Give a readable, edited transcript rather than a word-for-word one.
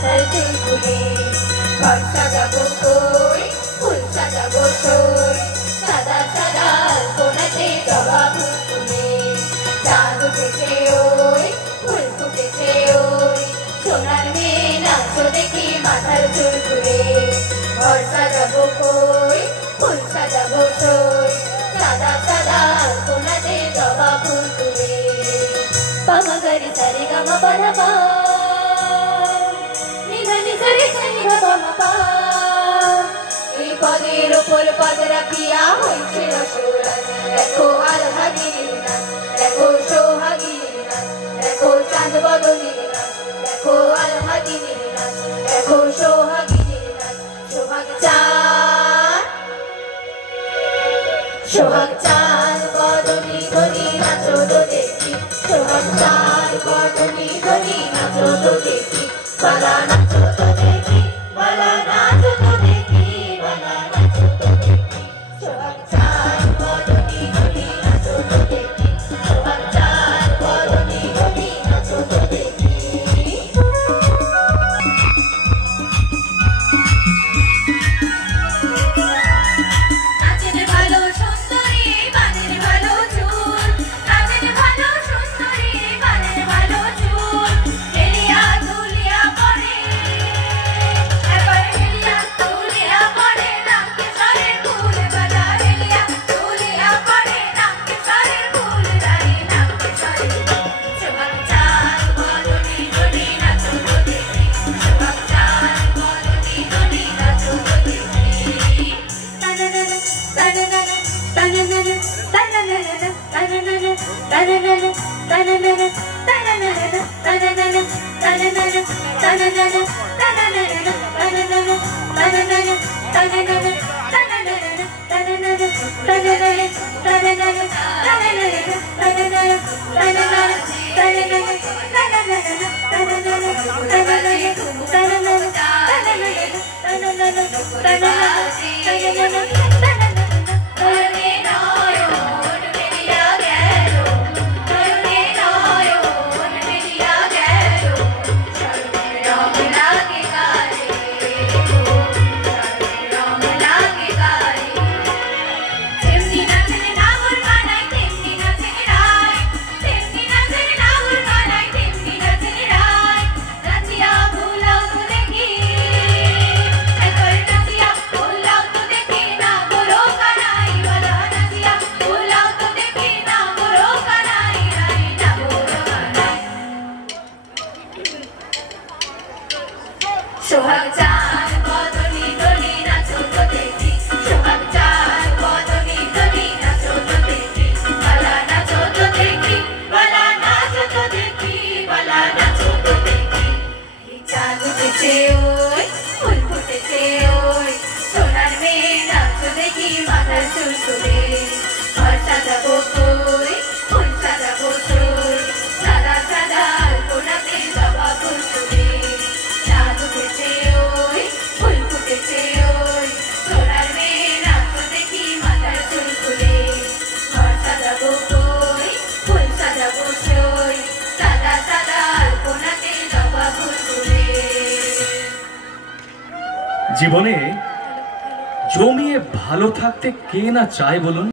মাথার চুল খুলে ঘর সাজাবো কই ফুল সাজাবো সই সাদা সাদা কোনাতে জবা ফুল ফুলে চাঁদ উঠেছে ওই ফুল ফুটেছে ওই সোনার মেয়ে নাচো দেখি মাথার চুল খুলে ঘর সাজাবো কই ফুল সাজাবো সই সাদা সাদা কোনাতে জবা ফুল ফুলে পামা গরি সারে গামা পাধা পা নিধনি সরে সনি গা পামা পা এই পদের উপর পদ রাখিয়া হইছে রসরাজ দেখো আলহাগিনীর নাচ দেখো সোহাগিনীর নাচ দেখো চাঁদ বদনীর নাচ দেখো আলহাগিনীর নাচ দেখো সোহাগিনীর নাচ সোহাগ চাঁদ সোহাগ চাঁদ বদনী ধনী নাচো তো দেখি সোহাগ চাঁদ বদনী ধনী নাচো তো দেখি বালা নাচো তো দেখি বালা নাচো তো দেখি বালা নাচো তো দেখি সোহাগ চাঁদ বদনী ধনী নাচো তো দেখি সোহাগ চাঁদ বদনী ধনী নাচো তো দেখি নাচের ভালো সুন্দরী বানের ভালো চুল নাচের ভালো সুন্দরী বানের ভালো চুল হেলিয়া তুলিয়া পড়ে এবার হেলিয়া তুলিয়া পড়ে নামকে সরের ফুল বাজা হেলিয়া তুলিয়া পড়ে নামকে সরের ফুল রাই নামকে সরে সোহাগ চাঁদ বদনী ধনী নাচো তো দেখি সোহাগ চাঁদ বদনী ধনী নাচো তো দেখি সোহাগ চাঁদ বদনী ধনী নাচো তো দেখি সোহাগ চাঁদ বদনী ধনী নাচো তো দেখি বালা নাচো তো দেখি বালা নাচো তো দেখি বালা নাচো তো দেখি চাঁদ উঠেছে ওই ফুল ফুটেছে ওই সোনার মেয়ে নাচো দেখি মাথার চুল খুলে ঘর সাজাবো কই ফুল সাজাবো সই সাদা সাদা কোনাতে জবা ফুল ফুলে চাঁদ উঠেছে ওই ফুল ফুটেছে ওই সোনার মেয়ে নাচো দেখি মাথার চুল খুলে ঘর সাজাবো কই ফুল সাজাবো সই সাদা সাদা কোনাতে জবা ফুল ফুলে জীবনে জমিয়ে ভালো থাকতে কে না চায় বলুন।